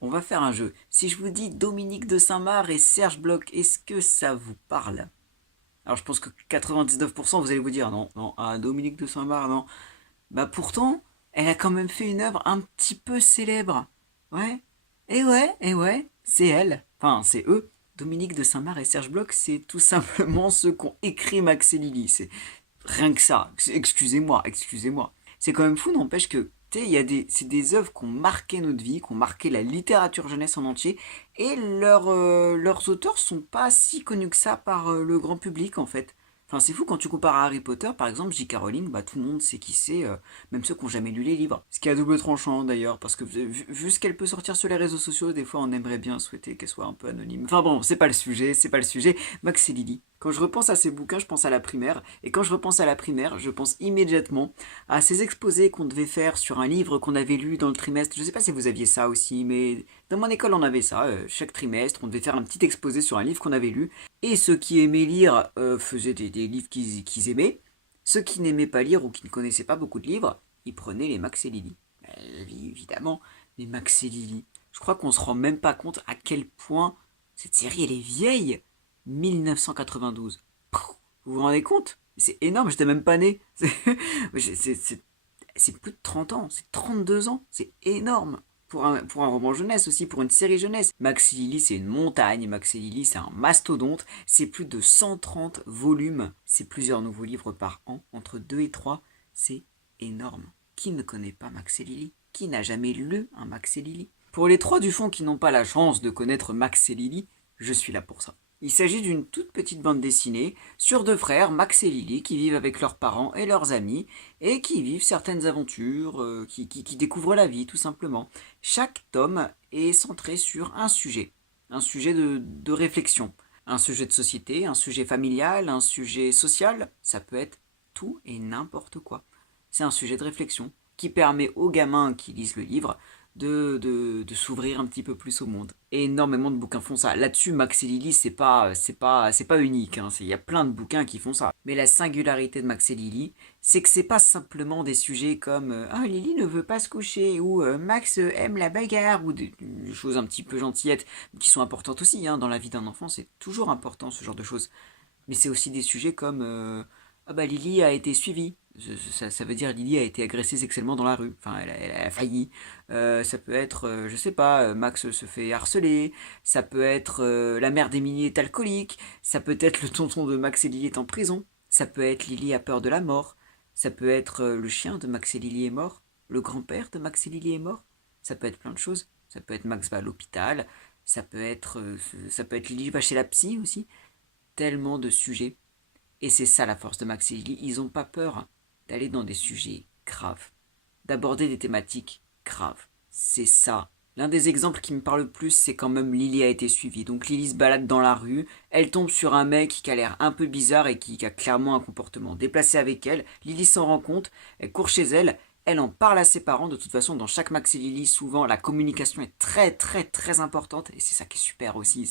On va faire un jeu. Si je vous dis Dominique de Saint-Marc et Serge Bloch, est-ce que ça vous parle? Alors je pense que 99% vous allez vous dire non, non, Dominique de Saint-Marc, non. Bah pourtant, elle a quand même fait une œuvre un petit peu célèbre. Ouais. Et ouais, c'est elle. Enfin, c'est eux. Dominique de Saint-Marc et Serge Bloch, c'est tout simplement ceux qui ont écrit Max et Lily. C'est rien que ça. Excusez-moi, excusez-moi. C'est quand même fou, n'empêche que c'est des œuvres qui ont marqué notre vie, qui ont marqué la littérature jeunesse en entier, et leurs auteurs sont pas si connus que ça par le grand public en fait. Enfin, c'est fou quand tu compares à Harry Potter, par exemple, J.K. Rowling, bah tout le monde sait qui c'est, même ceux qui n'ont jamais lu les livres. Ce qui est à double tranchant d'ailleurs, parce que vu ce qu'elle peut sortir sur les réseaux sociaux, des fois on aimerait bien souhaiter qu'elle soit un peu anonyme. Enfin bon, c'est pas le sujet, c'est pas le sujet. Max et Lily. Quand je repense à ces bouquins, je pense à la primaire, et quand je repense à la primaire, je pense immédiatement à ces exposés qu'on devait faire sur un livre qu'on avait lu dans le trimestre. Je sais pas si vous aviez ça aussi, mais dans mon école on avait ça. Chaque trimestre, on devait faire un petit exposé sur un livre qu'on avait lu. Et ceux qui aimaient lire faisaient des livres qu'ils aimaient. Ceux qui n'aimaient pas lire ou qui ne connaissaient pas beaucoup de livres, ils prenaient les Max et Lily. Évidemment, les Max et Lily. Je crois qu'on se rend même pas compte à quel point cette série elle est vieille. 1992. Vous vous rendez compte? C'est énorme, j'étais même pas né. C'est plus de 30 ans, c'est 32 ans, c'est énorme. Pour un roman jeunesse aussi, pour une série jeunesse. Max et Lily, c'est une montagne. Max et Lily, c'est un mastodonte. C'est plus de 130 volumes. C'est plusieurs nouveaux livres par an, entre 2 et 3. C'est énorme. Qui ne connaît pas Max et Lily? Qui n'a jamais lu un Max et Lily? Pour les trois du fond qui n'ont pas la chance de connaître Max et Lily, je suis là pour ça. Il s'agit d'une toute petite bande dessinée sur deux frères, Max et Lily, qui vivent avec leurs parents et leurs amis et qui vivent certaines aventures, qui découvrent la vie tout simplement. Chaque tome est centré sur un sujet de réflexion, un sujet de société, un sujet familial, un sujet social, ça peut être tout et n'importe quoi. C'est un sujet de réflexion qui permet aux gamins qui lisent le livre de s'ouvrir un petit peu plus au monde. Et énormément de bouquins font ça. Là-dessus, Max et Lily, c'est pas unique. Hein. Il y a plein de bouquins qui font ça. Mais la singularité de Max et Lily, c'est que c'est pas simplement des sujets comme ah Lily ne veut pas se coucher ou Max aime la bagarre ou des choses un petit peu gentillettes qui sont importantes aussi hein, dans la vie d'un enfant. C'est toujours important ce genre de choses. Mais c'est aussi des sujets comme ah bah Lily a été suivie. Ça veut dire Lily a été agressée sexuellement dans la rue. Enfin, elle a failli. Ça peut être, je sais pas, Max se fait harceler. Ça peut être la mère d'Emilie est alcoolique. Ça peut être le tonton de Max et Lily est en prison. Ça peut être Lily a peur de la mort. Ça peut être le chien de Max et Lily est mort. Le grand-père de Max et Lily est mort. Ça peut être plein de choses. Ça peut être Max va à l'hôpital. Ça peut être Lily va chez la psy aussi. Tellement de sujets. Et c'est ça la force de Max et Lily, ils n'ont pas peur d'aller dans des sujets graves, d'aborder des thématiques graves. C'est ça. L'un des exemples qui me parle le plus, c'est quand même Lily a été suivie. Donc Lily se balade dans la rue, elle tombe sur un mec qui a l'air un peu bizarre et qui a clairement un comportement déplacé avec elle. Lily s'en rend compte, elle court chez elle, elle en parle à ses parents. De toute façon, dans chaque Max et Lily, souvent la communication est très très très importante et c'est ça qui est super aussi.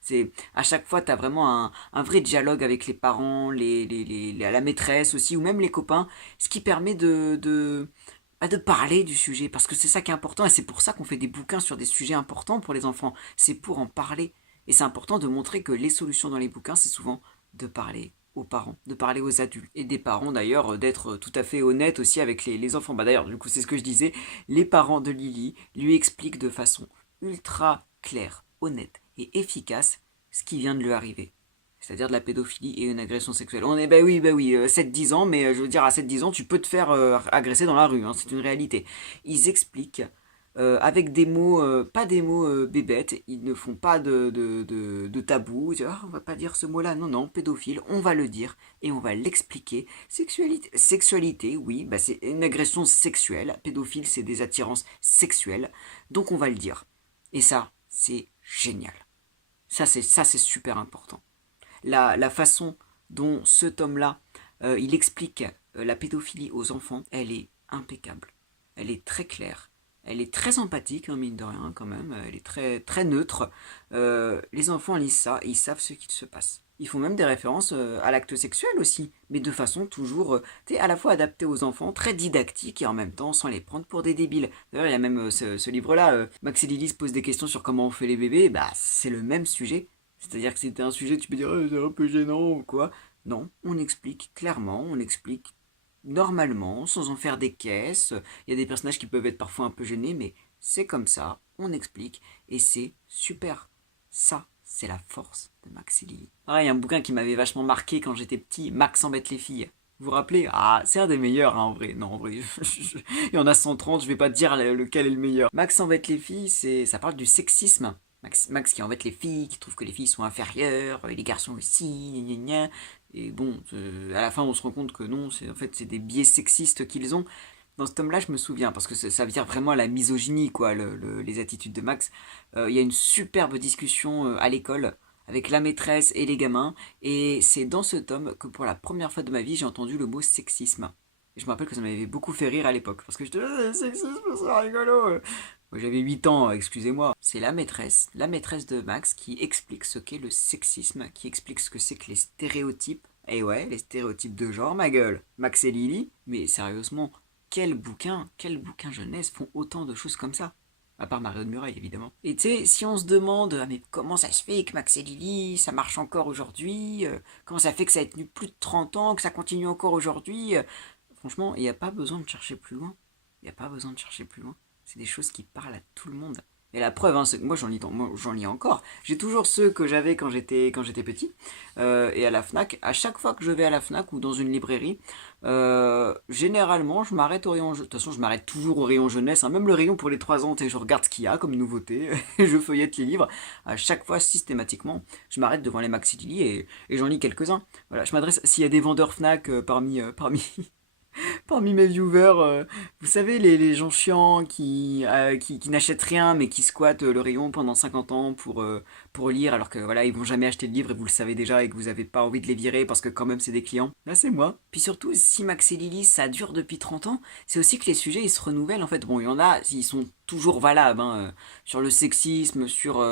C'est à chaque fois, tu as vraiment un vrai dialogue avec les parents, la maîtresse aussi, ou même les copains, ce qui permet de parler du sujet, parce que c'est ça qui est important, et c'est pour ça qu'on fait des bouquins sur des sujets importants pour les enfants, c'est pour en parler. Et c'est important de montrer que les solutions dans les bouquins, c'est souvent de parler aux parents, de parler aux adultes, et des parents d'ailleurs, d'être tout à fait honnêtes aussi avec les enfants. Bah d'ailleurs, du coup, c'est ce que je disais, les parents de Lily lui expliquent de façon ultra claire, honnête et efficace ce qui vient de lui arriver. C'est-à-dire de la pédophilie et une agression sexuelle. On est, bah oui, 7-10 ans, mais je veux dire, à 7-10 ans, tu peux te faire agresser dans la rue, hein, c'est une réalité. Ils expliquent avec des mots, pas des mots bébêtes, ils ne font pas de tabou, ah, on va pas dire ce mot-là, non, non, pédophile, on va le dire et on va l'expliquer. Sexualité, oui, bah c'est une agression sexuelle, pédophile, c'est des attirances sexuelles, donc on va le dire. Et ça, c'est génial. Ça, c'est super important. La façon dont ce tome-là, il explique la pédophilie aux enfants, elle est impeccable. Elle est très claire. Elle est très empathique, hein, mine de rien, quand même. Elle est très, très neutre. Les enfants lisent ça et ils savent ce qu'il se passe. Ils font même des références à l'acte sexuel aussi, mais de façon toujours, à la fois adaptée aux enfants, très didactique et en même temps sans les prendre pour des débiles. D'ailleurs, il y a même ce livre-là, Max et Lily se posent des questions sur comment on fait les bébés, bah c'est le même sujet. C'est-à-dire que c'était un sujet, tu peux dire, c'est un peu gênant ou quoi. Non, on explique clairement, on explique normalement, sans en faire des caisses. Il y a des personnages qui peuvent être parfois un peu gênés, mais c'est comme ça, on explique, et c'est super. Ça, c'est la force de Max et Lily. Pareil, un bouquin qui m'avait vachement marqué quand j'étais petit, Max embête les filles. Vous vous rappelez? Ah, c'est un des meilleurs, hein, en vrai. Non, en vrai, il y en a 130, je vais pas te dire lequel est le meilleur. Max embête les filles, ça parle du sexisme. Max qui embête les filles, qui trouve que les filles sont inférieures, et les garçons aussi, gna gna gna. Et bon, à la fin, on se rend compte que non, en fait, c'est des biais sexistes qu'ils ont. Dans ce tome-là, je me souviens, parce que ça vire vraiment à la misogynie, quoi, les attitudes de Max. Il y a une superbe discussion à l'école avec la maîtresse et les gamins, et c'est dans ce tome que pour la première fois de ma vie, j'ai entendu le mot sexisme. Et je me rappelle que ça m'avait beaucoup fait rire à l'époque, parce que j'étais sexisme, c'est rigolo. Moi, j'avais 8 ans, excusez-moi. C'est la maîtresse de Max, qui explique ce qu'est le sexisme, qui explique ce que c'est que les stéréotypes. Et ouais, les stéréotypes de genre, ma gueule. Max et Lily, mais sérieusement, quel bouquin jeunesse font autant de choses comme ça? À part Mario de Muraille, évidemment. Et tu sais, si on se demande, ah, mais comment ça se fait que Max et Lily, ça marche encore aujourd'hui, comment ça fait que ça a tenu plus de 30 ans, que ça continue encore aujourd'hui, franchement, il n'y a pas besoin de chercher plus loin. Il n'y a pas besoin de chercher plus loin. C'est des choses qui parlent à tout le monde. Et la preuve, hein, c'est que moi j'en lis encore. J'ai toujours ceux que j'avais quand j'étais petit. Et à la Fnac, à chaque fois que je vais à la Fnac ou dans une librairie, généralement je m'arrête au rayon. De toute façon, je m'arrête toujours au rayon jeunesse, hein, même le rayon pour les 3 ans. Je regarde ce qu'il y a comme nouveauté, et je feuillette les livres. À chaque fois, systématiquement, je m'arrête devant les Maxi Lily et j'en lis quelques-uns. Voilà, je m'adresse. S'il y a des vendeurs Fnac parmi mes viewers, vous savez, les gens chiants qui n'achètent rien mais qui squattent le rayon pendant 50 ans pour lire alors que voilà, ils vont jamais acheter de livre et vous le savez déjà et que vous avez pas envie de les virer parce que quand même c'est des clients. Là, c'est moi. Puis surtout, si Max et Lily ça dure depuis 30 ans, c'est aussi que les sujets ils se renouvellent en fait. Bon, il y en a, ils sont toujours valables, hein, sur le sexisme, sur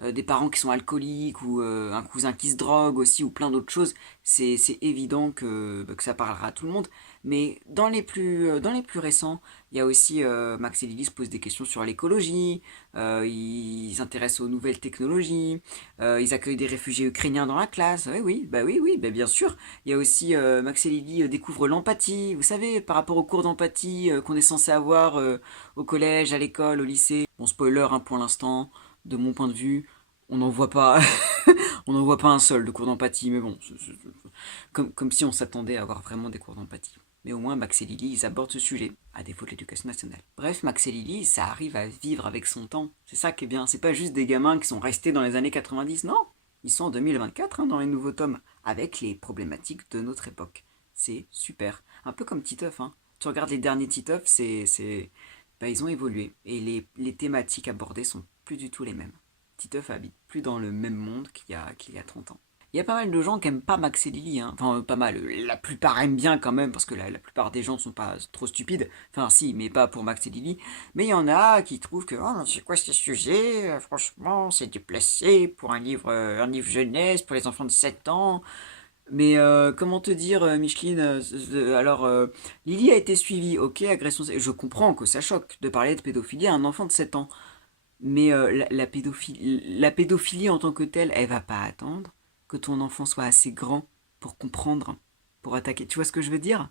des parents qui sont alcooliques ou un cousin qui se drogue aussi ou plein d'autres choses. C'est évident que ça parlera à tout le monde. Mais dans les plus récents, il y a aussi Max et Lily se posent des questions sur l'écologie, ils s'intéressent aux nouvelles technologies, ils accueillent des réfugiés ukrainiens dans la classe. Oui, oui, bah oui, oui, bah bien sûr. Il y a aussi Max et Lily découvrent l'empathie. Vous savez, par rapport aux cours d'empathie qu'on est censé avoir au collège, à l'école, au lycée. Bon, spoiler hein, pour l'instant, de mon point de vue, on n'en voit pas, on n'en voit pas un seul de cours d'empathie. Mais bon, comme si on s'attendait à avoir vraiment des cours d'empathie. Mais au moins, Max et Lily, ils abordent ce sujet, à défaut de l'éducation nationale. Bref, Max et Lily, ça arrive à vivre avec son temps. C'est ça qui est bien. C'est pas juste des gamins qui sont restés dans les années 90, non. Ils sont en 2024 hein, dans les nouveaux tomes, avec les problématiques de notre époque. C'est super. Un peu comme Titeuf, hein. Tu regardes les derniers Titeuf, bah, ils ont évolué. Et les thématiques abordées sont plus du tout les mêmes. Titeuf habite plus dans le même monde qu'il y a 30 ans. Il y a pas mal de gens qui aiment pas Max et Lily, hein. Enfin pas mal, la plupart aiment bien quand même, parce que la plupart des gens ne sont pas trop stupides, enfin si, mais pas pour Max et Lily, mais il y en a qui trouvent que, oh, c'est quoi ce sujet, franchement, c'est déplacé pour un livre jeunesse, pour les enfants de 7 ans, mais comment te dire, Micheline, alors, Lily a été suivie, ok, agression, je comprends que ça choque de parler de pédophilie à un enfant de 7 ans, mais la pédophilie en tant que telle, elle va pas attendre que ton enfant soit assez grand pour comprendre, pour attaquer. Tu vois ce que je veux dire?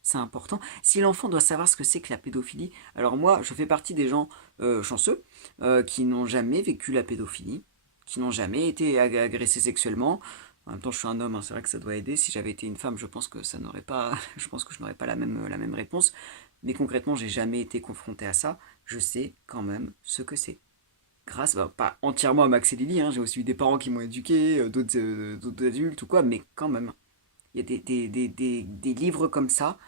C'est important. Si l'enfant doit savoir ce que c'est que la pédophilie, alors moi, je fais partie des gens chanceux qui n'ont jamais vécu la pédophilie, qui n'ont jamais été agressés sexuellement. En même temps, je suis un homme, hein, c'est vrai que ça doit aider. Si j'avais été une femme, je pense que ça n'aurait pas, je pense que je n'aurais pas la même réponse. Mais concrètement, j'ai jamais été confronté à ça. Je sais quand même ce que c'est grâce, bah, pas entièrement à Max et Lily, hein, j'ai aussi eu des parents qui m'ont éduqué, d'autres adultes ou quoi, mais quand même, il y a des livres comme ça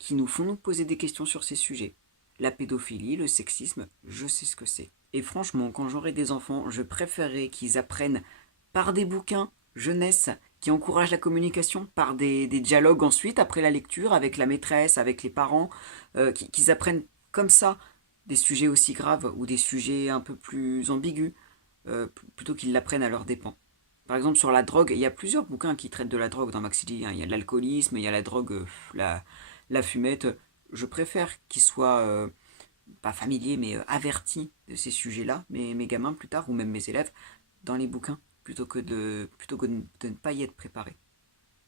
qui nous font nous poser des questions sur ces sujets. La pédophilie, le sexisme, je sais ce que c'est. Et franchement, quand j'aurai des enfants, je préférerais qu'ils apprennent par des bouquins jeunesse qui encouragent la communication, par des dialogues ensuite, après la lecture, avec la maîtresse, avec les parents, qu'ils apprennent comme ça des sujets aussi graves ou des sujets un peu plus ambigus, plutôt qu'ils l'apprennent à leurs dépens. Par exemple, sur la drogue, il y a plusieurs bouquins qui traitent de la drogue dans Max Lily, hein. Il y a l'alcoolisme, il y a la drogue, la fumette. Je préfère qu'ils soient pas familiers, mais avertis de ces sujets-là, mes gamins plus tard, ou même mes élèves, dans les bouquins, plutôt que de ne pas y être préparés.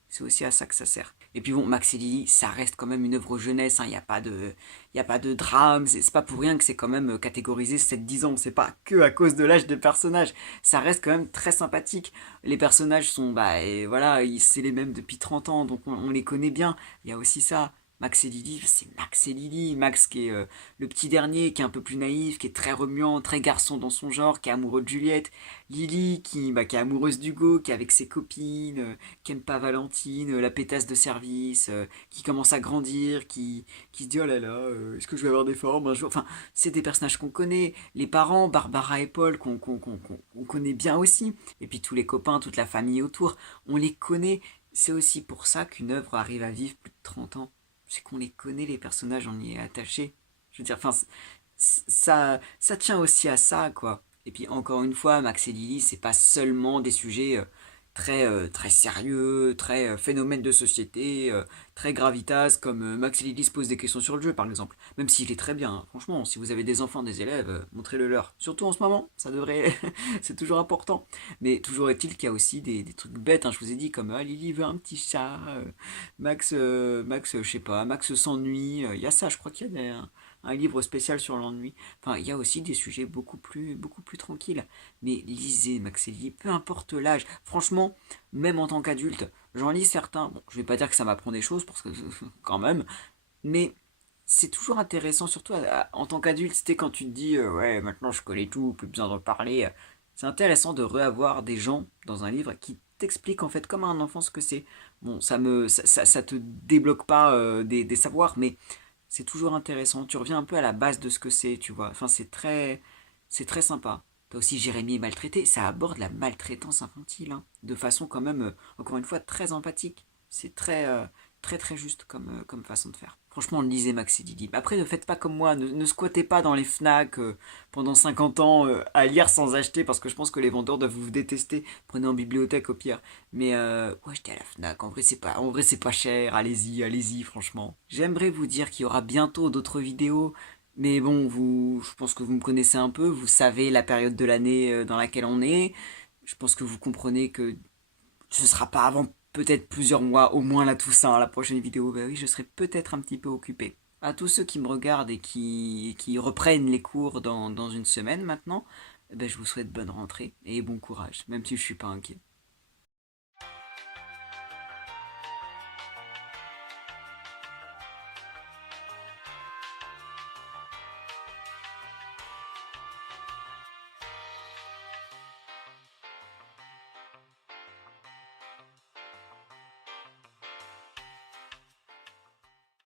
C'est aussi à ça que ça sert. Et puis bon, Max et Lily, ça reste quand même une œuvre jeunesse, hein. Il y a pas de drame, c'est pas pour rien que c'est quand même catégorisé 7-10 ans. C'est pas que à cause de l'âge des personnages. Ça reste quand même très sympathique. Les personnages sont, bah, et voilà, c'est les mêmes depuis 30 ans, donc on les connaît bien. Il y a aussi ça. Max et Lily, c'est Max et Lily. Max qui est le petit dernier, qui est un peu plus naïf, qui est très remuant, très garçon dans son genre, qui est amoureux de Juliette. Lily qui est amoureuse d'Hugo, qui est avec ses copines, qui aime pas Valentine, la pétasse de service, qui commence à grandir, qui se dit oh là là, est-ce que je vais avoir des formes un jour. Enfin, c'est des personnages qu'on connaît. Les parents, Barbara et Paul, qu'on connaît bien aussi. Et puis tous les copains, toute la famille autour, on les connaît. C'est aussi pour ça qu'une œuvre arrive à vivre plus de 30 ans. C'est qu'on les connaît, les personnages, on y est attaché. Je veux dire, enfin, ça tient aussi à ça, quoi. Et puis encore une fois, Max et Lily, c'est pas seulement des sujets très sérieux, très phénomènes de société, très gravitas, comme Max et Lily se posent des questions sur le jeu, par exemple. Même s'il est très bien, hein. Franchement, si vous avez des enfants, des élèves, montrez-le leur. Surtout en ce moment, ça devrait, c'est toujours important. Mais toujours est-il qu'il y a aussi des trucs bêtes, hein. Je vous ai dit, comme Lily veut un petit chat, Max, je sais pas, Max s'ennuie. Il y a ça, je crois qu'il y a un livre spécial sur l'ennui. Enfin, il y a aussi des sujets beaucoup plus tranquilles. Mais lisez Max et Lily, peu importe l'âge. Franchement, même en tant qu'adulte, j'en lis certains. Bon, je vais pas dire que ça m'apprend des choses, parce que quand même. Mais c'est toujours intéressant, surtout en tant qu'adulte. C'était quand tu te dis, ouais, maintenant je connais tout, plus besoin d'en parler. C'est intéressant de reavoir des gens dans un livre qui t'expliquent en fait comme un enfant ce que c'est. Bon, ça te débloque pas des savoirs, mais c'est toujours intéressant. Tu reviens un peu à la base de ce que c'est, tu vois. Enfin, c'est très sympa. T'as aussi Jérémy maltraité. Ça aborde la maltraitance infantile, hein, de façon quand même, encore une fois, très empathique. C'est très juste comme façon de faire. Franchement, lisez Max et Lily. Après, ne faites pas comme moi. Ne squattez pas dans les Fnac pendant 50 ans à lire sans acheter, parce que je pense que les vendeurs doivent vous détester. Prenez en bibliothèque au pire. Mais ouais, achetez à la Fnac. En vrai, c'est pas cher. Allez-y, franchement. J'aimerais vous dire qu'il y aura bientôt d'autres vidéos. Mais bon, je pense que vous me connaissez un peu. Vous savez la période de l'année dans laquelle on est. Je pense que vous comprenez que ce sera pas avant peut-être plusieurs mois, au moins la Toussaint, la prochaine vidéo. Bah oui, je serai peut-être un petit peu occupé. À tous ceux qui me regardent et qui reprennent les cours dans une semaine maintenant, je vous souhaite bonne rentrée et bon courage, même si je suis pas inquiet.